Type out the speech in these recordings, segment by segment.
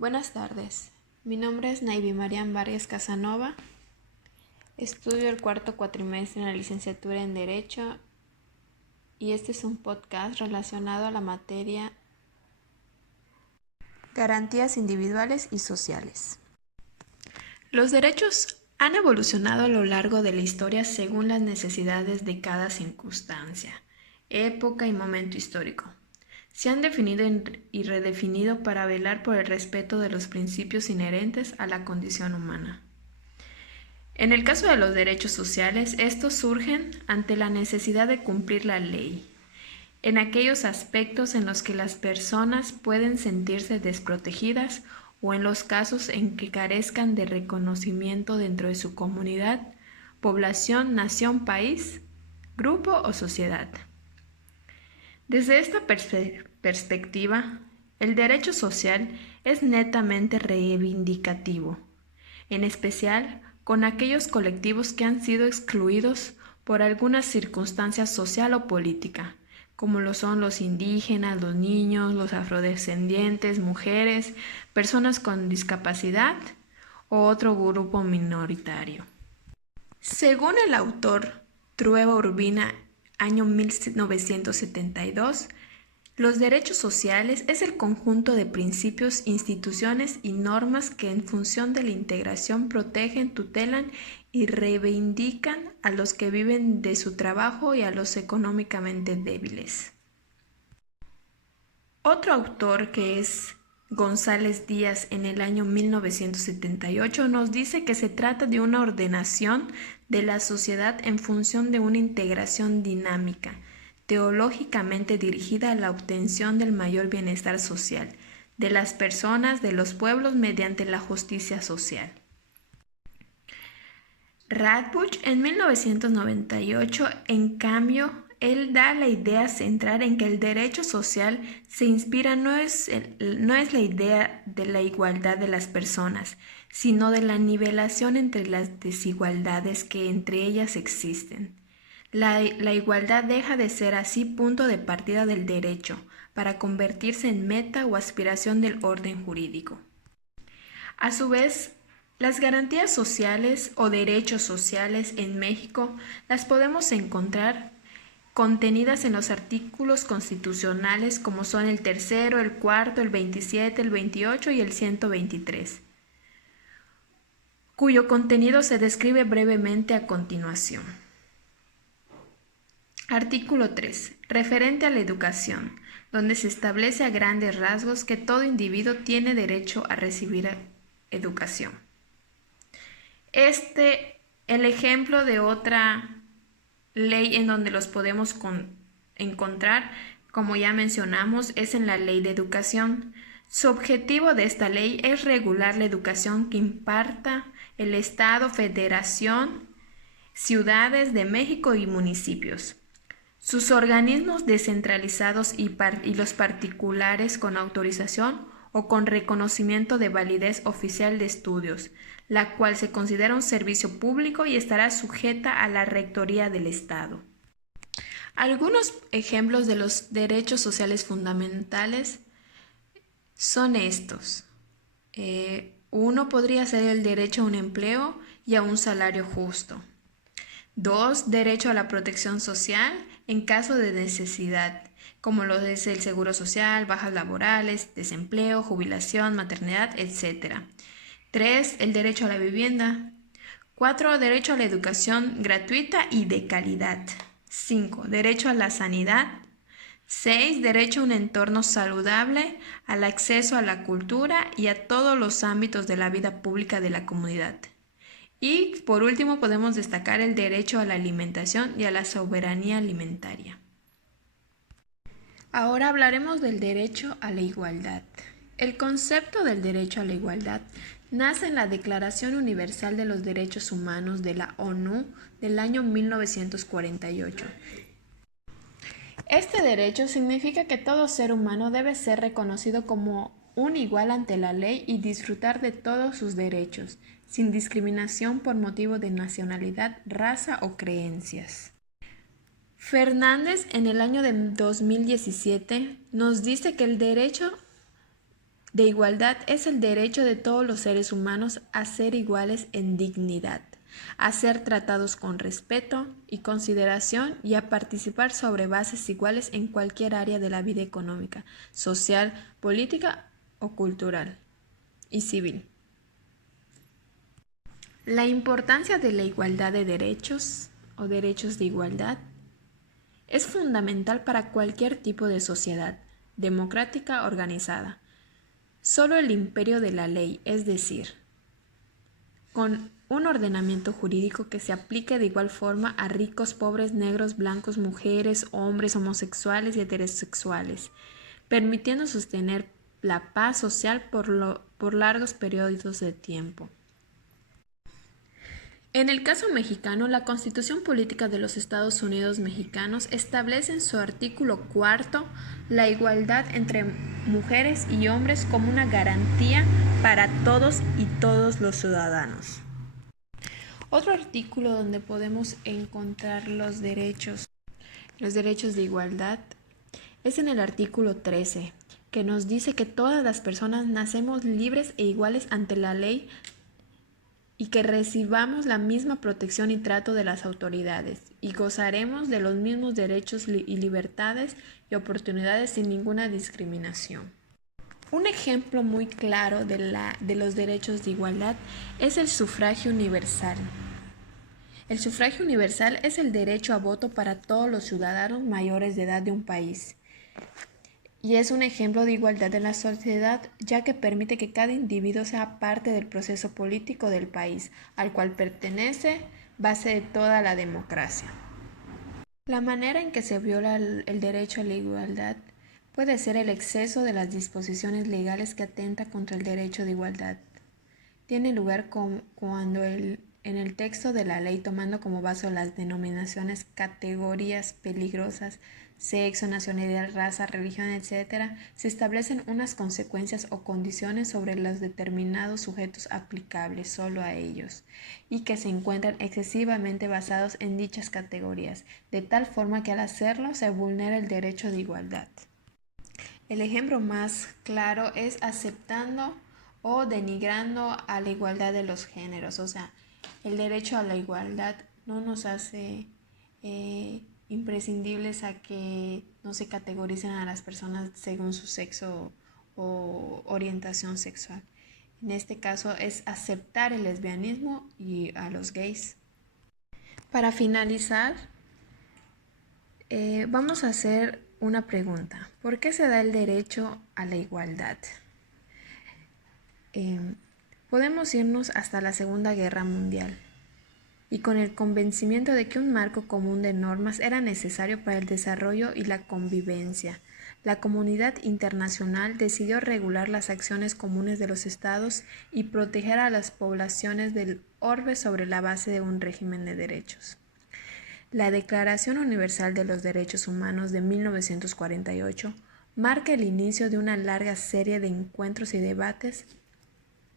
Buenas tardes, mi nombre es Naivi Marian Vargas Casanova, estudio el cuarto cuatrimestre en la licenciatura en Derecho y este es un podcast relacionado a la materia Garantías individuales y sociales. Los derechos han evolucionado a lo largo de la historia según las necesidades de cada circunstancia, época y momento histórico. Se han definido y redefinido para velar por el respeto de los principios inherentes a la condición humana. En el caso de los derechos sociales, estos surgen ante la necesidad de cumplir la ley, en aquellos aspectos en los que las personas pueden sentirse desprotegidas o en los casos en que carezcan de reconocimiento dentro de su comunidad, población, nación, país, grupo o sociedad. Desde esta perspectiva, el derecho social es netamente reivindicativo, en especial con aquellos colectivos que han sido excluidos por alguna circunstancia social o política, como lo son los indígenas, los niños, los afrodescendientes, mujeres, personas con discapacidad o otro grupo minoritario. Según el autor Trueba Urbina, año 1972, los derechos sociales es el conjunto de principios, instituciones y normas que en función de la integración protegen, tutelan y reivindican a los que viven de su trabajo y a los económicamente débiles. Otro autor, que es González Díaz, en el año 1978, nos dice que se trata de una ordenación de la sociedad en función de una integración dinámica, teológicamente dirigida a la obtención del mayor bienestar social de las personas, de los pueblos, mediante la justicia social. Radbush, en 1998, en cambio, él da la idea central en que el derecho social se inspira no es la idea de la igualdad de las personas, sino de la nivelación entre las desigualdades que entre ellas existen. La igualdad deja de ser así punto de partida del derecho, para convertirse en meta o aspiración del orden jurídico. A su vez, las garantías sociales o derechos sociales en México las podemos encontrar contenidas en los artículos constitucionales como son el 3º, el 4º, el 27, el 28 y el 123, cuyo contenido se describe brevemente a continuación. Artículo 3. Referente a la educación, donde se establece a grandes rasgos que todo individuo tiene derecho a recibir educación. El ejemplo de otra ley en donde los podemos encontrar, como ya mencionamos, es en la Ley de Educación. Su objetivo de esta ley es regular la educación que imparta el Estado, Federación, ciudades de México y municipios. Sus organismos descentralizados y los particulares con autorización o con reconocimiento de validez oficial de estudios, la cual se considera un servicio público y estará sujeta a la Rectoría del Estado. Algunos ejemplos de los derechos sociales fundamentales son estos. Uno podría ser el derecho a un empleo y a un salario justo. 2. Derecho a la protección social en caso de necesidad, como lo es el seguro social, bajas laborales, desempleo, jubilación, maternidad, etc. 3. El derecho a la vivienda. 4. Derecho a la educación gratuita y de calidad. 5. Derecho a la sanidad. 6. Derecho a un entorno saludable, al acceso a la cultura y a todos los ámbitos de la vida pública de la comunidad. Y por último podemos destacar el derecho a la alimentación y a la soberanía alimentaria. Ahora hablaremos del derecho a la igualdad. El concepto del derecho a la igualdad nace en la Declaración Universal de los Derechos Humanos de la ONU del año 1948. Este derecho significa que todo ser humano debe ser reconocido como un igual ante la ley y disfrutar de todos sus derechos, sin discriminación por motivo de nacionalidad, raza o creencias. Fernández, en el año de 2017, nos dice que el derecho de igualdad es el derecho de todos los seres humanos a ser iguales en dignidad, a ser tratados con respeto y consideración y a participar sobre bases iguales en cualquier área de la vida económica, social, política o cultural y civil. La importancia de la igualdad de derechos o derechos de igualdad es fundamental para cualquier tipo de sociedad democrática organizada. Solo el imperio de la ley, es decir, con un ordenamiento jurídico que se aplique de igual forma a ricos, pobres, negros, blancos, mujeres, hombres, homosexuales y heterosexuales, permitiendo sostener la paz social por largos periodos de tiempo. En el caso mexicano, la Constitución Política de los Estados Unidos Mexicanos establece en su artículo 4 la igualdad entre mujeres y hombres como una garantía para todos y todos los ciudadanos. Otro artículo donde podemos encontrar los derechos de igualdad es en el artículo 13, que nos dice que todas las personas nacemos libres e iguales ante la ley y que recibamos la misma protección y trato de las autoridades y gozaremos de los mismos derechos y libertades y oportunidades sin ninguna discriminación. Un ejemplo muy claro de los derechos de igualdad es el sufragio universal. El sufragio universal es el derecho a voto para todos los ciudadanos mayores de edad de un país. Y es un ejemplo de igualdad en la sociedad, ya que permite que cada individuo sea parte del proceso político del país, al cual pertenece, base de toda la democracia. La manera en que se viola el derecho a la igualdad puede ser el exceso de las disposiciones legales que atenta contra el derecho de igualdad. Tiene lugar cuando en el texto de la ley, tomando como base las denominaciones categorías peligrosas, sexo, nacionalidad, raza, religión, etc., se establecen unas consecuencias o condiciones sobre los determinados sujetos aplicables solo a ellos, y que se encuentran excesivamente basados en dichas categorías, de tal forma que al hacerlo se vulnera el derecho de igualdad. El ejemplo más claro es aceptando o denigrando a la igualdad de los géneros, o sea, el derecho a la igualdad no nos hace imprescindibles a que no se categoricen a las personas según su sexo o orientación sexual. En este caso es aceptar el lesbianismo y a los gays. Para finalizar, vamos a hacer una pregunta. ¿Por qué se da el derecho a la igualdad? Podemos irnos hasta la Segunda Guerra Mundial y con el convencimiento de que un marco común de normas era necesario para el desarrollo y la convivencia. La comunidad internacional decidió regular las acciones comunes de los estados y proteger a las poblaciones del orbe sobre la base de un régimen de derechos. La Declaración Universal de los Derechos Humanos de 1948 marca el inicio de una larga serie de encuentros y debates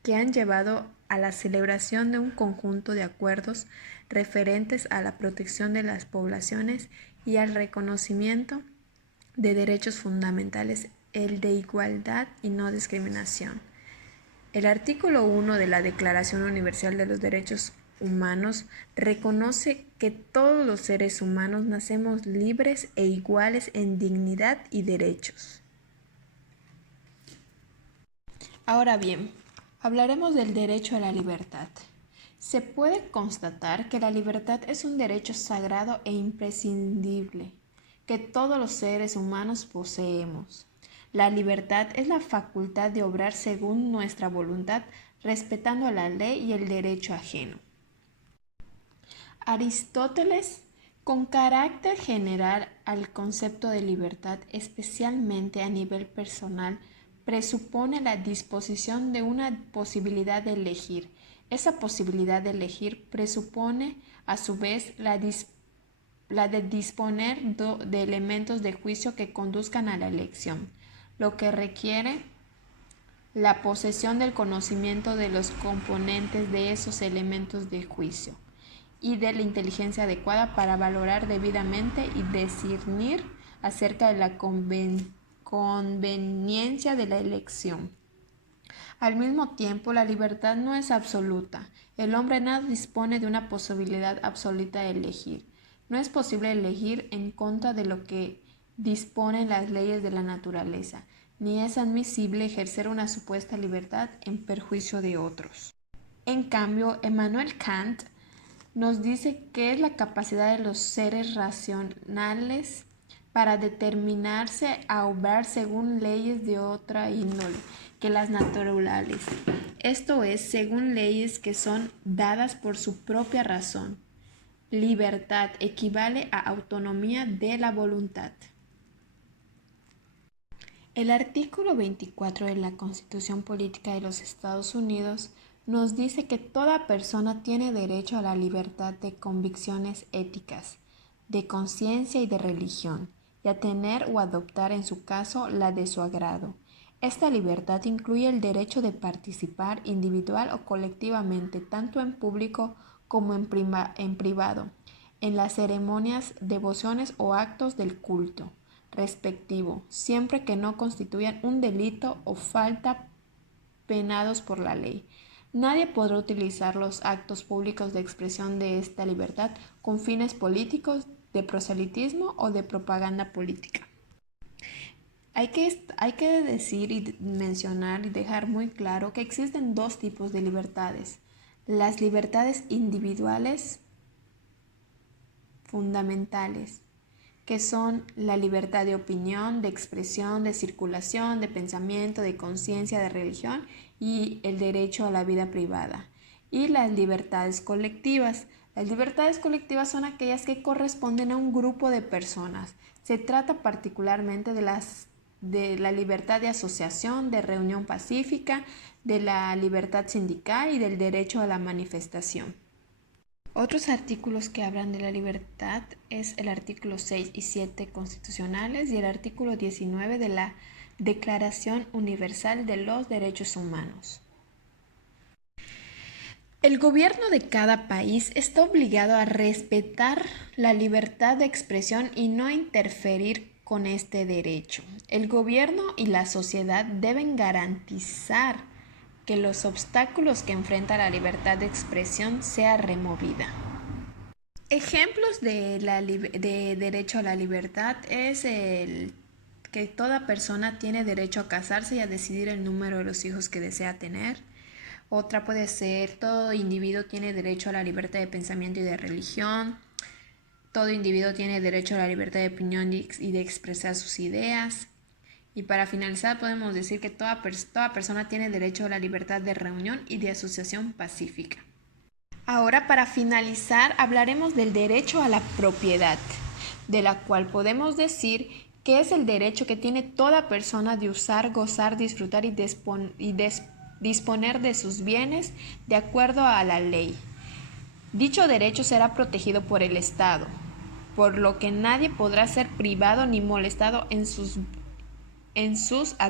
que han llevado a la celebración de un conjunto de acuerdos referentes a la protección de las poblaciones y al reconocimiento de derechos fundamentales, el de igualdad y no discriminación. El artículo 1 de la Declaración Universal de los Derechos Humanos reconoce que todos los seres humanos nacemos libres e iguales en dignidad y derechos. Ahora bien, hablaremos del derecho a la libertad. Se puede constatar que la libertad es un derecho sagrado e imprescindible que todos los seres humanos poseemos. La libertad es la facultad de obrar según nuestra voluntad, respetando la ley y el derecho ajeno. Aristóteles, con carácter general al concepto de libertad, especialmente a nivel personal, presupone la disposición de una posibilidad de elegir. Esa posibilidad de elegir presupone, a su vez, la de disponer de elementos de juicio que conduzcan a la elección, lo que requiere la posesión del conocimiento de los componentes de esos elementos de juicio y de la inteligencia adecuada para valorar debidamente y discernir acerca de la conveniencia de la elección. Al mismo tiempo, la libertad no es absoluta. El hombre no dispone de una posibilidad absoluta de elegir. No es posible elegir en contra de lo que disponen las leyes de la naturaleza, ni es admisible ejercer una supuesta libertad en perjuicio de otros. En cambio, Immanuel Kant nos dice que es la capacidad de los seres racionales para determinarse a obrar según leyes de otra índole que las naturales, esto es, según leyes que son dadas por su propia razón. Libertad equivale a autonomía de la voluntad. El artículo 24 de la Constitución Política de los Estados Unidos nos dice que toda persona tiene derecho a la libertad de convicciones éticas, de conciencia y de religión, y a tener o adoptar en su caso la de su agrado. Esta libertad incluye el derecho de participar individual o colectivamente, tanto en público como en privado, en las ceremonias, devociones o actos del culto respectivo, siempre que no constituyan un delito o falta penados por la ley. Nadie podrá utilizar los actos públicos de expresión de esta libertad con fines políticos, de proselitismo o de propaganda política. Hay que decir y mencionar y dejar muy claro que existen dos tipos de libertades. Las libertades individuales fundamentales, que son la libertad de opinión, de expresión, de circulación, de pensamiento, de conciencia, de religión y el derecho a la vida privada. Y las libertades colectivas. Las libertades colectivas son aquellas que corresponden a un grupo de personas. Se trata particularmente de la libertad de asociación, de reunión pacífica, de la libertad sindical y del derecho a la manifestación. Otros artículos que hablan de la libertad es el artículo 6 y 7 constitucionales y el artículo 19 de la Declaración Universal de los Derechos Humanos. El gobierno de cada país está obligado a respetar la libertad de expresión y no interferir con este derecho. El gobierno y la sociedad deben garantizar que los obstáculos que enfrenta la libertad de expresión sea removida. Ejemplos de derecho a la libertad es el que toda persona tiene derecho a casarse y a decidir el número de los hijos que desea tener. Otra puede ser, todo individuo tiene derecho a la libertad de pensamiento y de religión. Todo individuo tiene derecho a la libertad de opinión y de expresar sus ideas. Y para finalizar podemos decir que toda persona tiene derecho a la libertad de reunión y de asociación pacífica. Ahora, para finalizar, hablaremos del derecho a la propiedad, de la cual podemos decir que es el derecho que tiene toda persona de usar, gozar, disfrutar y disponer de sus bienes de acuerdo a la ley. Dicho derecho será protegido por el Estado, por lo que nadie podrá ser privado ni molestado en sus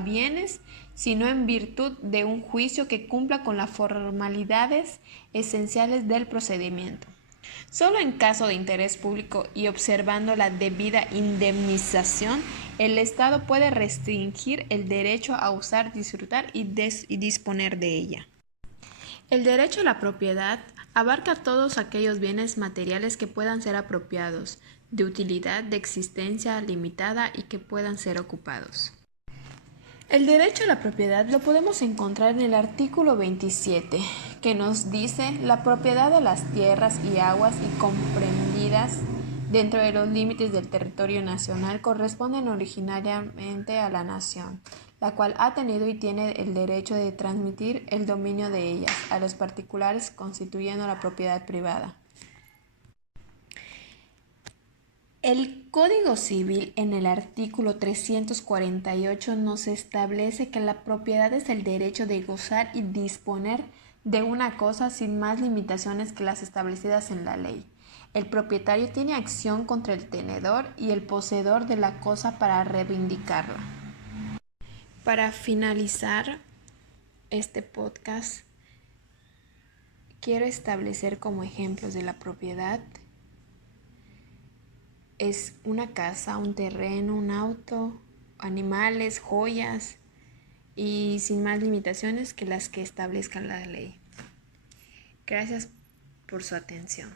bienes, sino en virtud de un juicio que cumpla con las formalidades esenciales del procedimiento. Solo en caso de interés público y observando la debida indemnización, el Estado puede restringir el derecho a usar, disfrutar y disponer de ella. El derecho a la propiedad abarca todos aquellos bienes materiales que puedan ser apropiados, de utilidad de existencia limitada y que puedan ser ocupados. El derecho a la propiedad lo podemos encontrar en el artículo 27, que nos dice la propiedad de las tierras y aguas y comprendidas dentro de los límites del territorio nacional corresponden originariamente a la nación, la cual ha tenido y tiene el derecho de transmitir el dominio de ellas a los particulares, constituyendo la propiedad privada. El Código Civil en el artículo 348 nos establece que la propiedad es el derecho de gozar y disponer de una cosa sin más limitaciones que las establecidas en la ley. El propietario tiene acción contra el tenedor y el poseedor de la cosa para reivindicarla. Para finalizar este podcast, quiero establecer como ejemplos de la propiedad es una casa, un terreno, un auto, animales, joyas y sin más limitaciones que las que establezca la ley. Gracias por su atención.